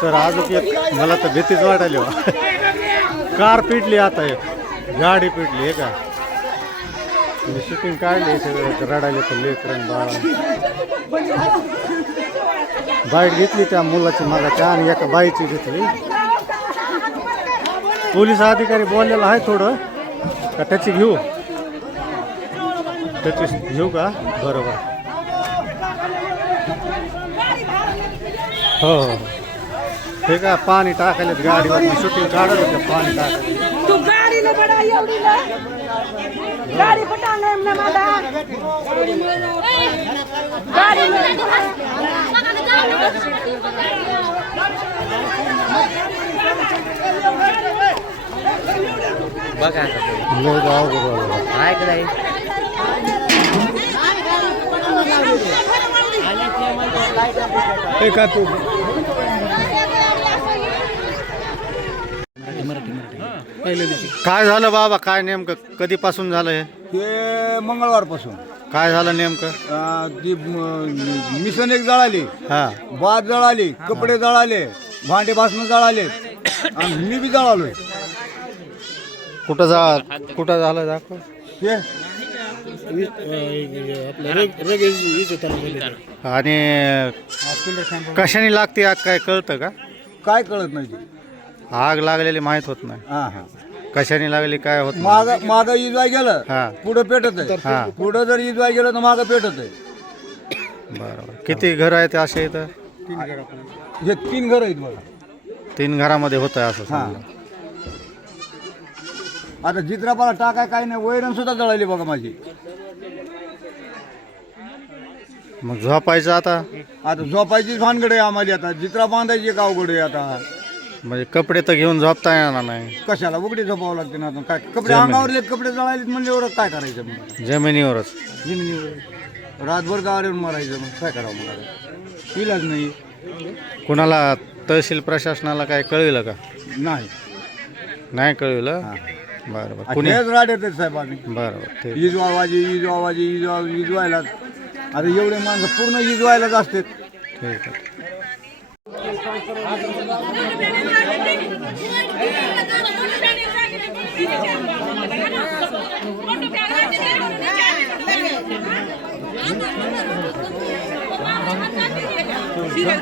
Sir आज मला तर भीतीच वाटायली हो. कार पिटली आता एक. गाडी पिटली हे का? शूटिंग काढली सगळं रडायला तर लेकरं बाळा. बाईट घेतली त्या मुलाची मागाची आणि एका बाईची घेतली. पोलीस अधिकारी बोललेला आहे थोडं. का त्याची घेऊ? त्याची घेऊ का? बरोबर हो हो. हे का पाणी टाकायला गाडीवर? सुटी काढत होतं पाणी टाकायला. बघा काय कराय हे. का तू काय झालं बाबा? काय नेमकं? कधीपासून झालं हे? ते मंगळवारपासून. काय झालं नेमकं? ती मिसन एक जळाली. हा. भात जळाली कपडे जळाले भांडे भासणं जळाले. आणि मी बी जळालोय. कुठं जा कुठं झालं दाखव. आणि कशाने लागते आग? काय कळतं का? काय कळत नाही ते. आग लागलेली माहीत होत नाही. हा हा. कशाने लागली काय होत नाही. माग माग इजवाय गेलं हा. पुढं पेटत हा. आहे पुढं जर इजवाय गेलं तर माग पेटत आहे. बरोबर. किती घर आहेत असे इथं? हे तीन घर आहेत मला तीन घरामध्ये होतं असं हा. समजा. आता जित्रापाला टाकाय काय नाही वैरण सुद्धा जळाली बघा माझी. मग झोपायचं आता? आता झोपायचीच भानगड आहे आम्हाला आता. जित्रा बांधायची एक अवघड आहे आता. म्हणजे कपडे तर घेऊन झोपता येणार नाही. कशाला? उघडी झोपावं लागते ना आता. काय कपडे जमीन. अंगावरले कपडे जळालेत म्हणल्यावर काय करायचं मग? जमिनीवरच. जमिनीवर. रातभर गावावर येऊन मारायचं मग. काय करावं मग आता? इलाज नाही. कुणाला तहसील प्रशासनाला काय कळविलं का? नाही. नाही कळविलं. बरं बरं. कुणी? हेच राड येतात साहेब आम्ही. बरं बरं. ठीक. इज आवाजी इज आवाजी इज इजवायला आता एवढे माणसं पूर्ण इजवायलाच असतात. ठीक आहे.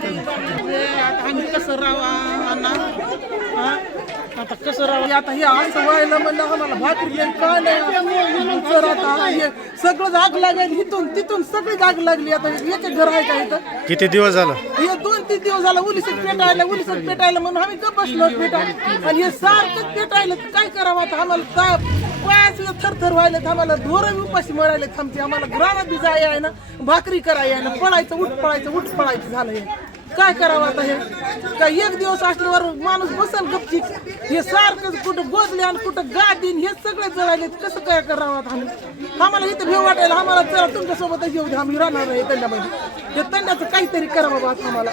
आम्ही कसं राहावा अण्णा हा? आता कसं राहावं आता हे असं व्हायला म्हणलं आम्हाला भाकरी नाही, काय नाही तर आता हे सगळं जाग लागेल इथून तिथून सगळी जाग लागली आता. एक एक घर आहे का इथं? किती दिवस झालं? हे दोन तीन दिवस झाला उलिसत पेटायला उलिसत पेटायला म्हणून आम्ही गप्प बसलो पेटा आणि हे सारखं पेटायला काय करावं आता? आम्हाला काय पायाच थरथर व्हायला आम्हाला बी उपाशी मरायला थांबते. आम्हाला ग्रामात बी जाय आहे ना भाकरी कराय आहे ना पळायचं उठ पळायचं उठ पळायचं झालं हे. काय करावं आता हे? काय एक दिवस असल्यावर माणूस बसल गपचित हे सारखं कुठं गोदले आणि कुठं गादीन हे सगळे जळाले कसं काय करावं आता आम्ही? आम्हाला इथं भेव वाटायला आम्हाला चला तुमच्यासोबतच येऊ द्या. आम्ही राहणार आहे तंड्यामध्ये. हे तंड्याचं काहीतरी करावं बा आम्हाला.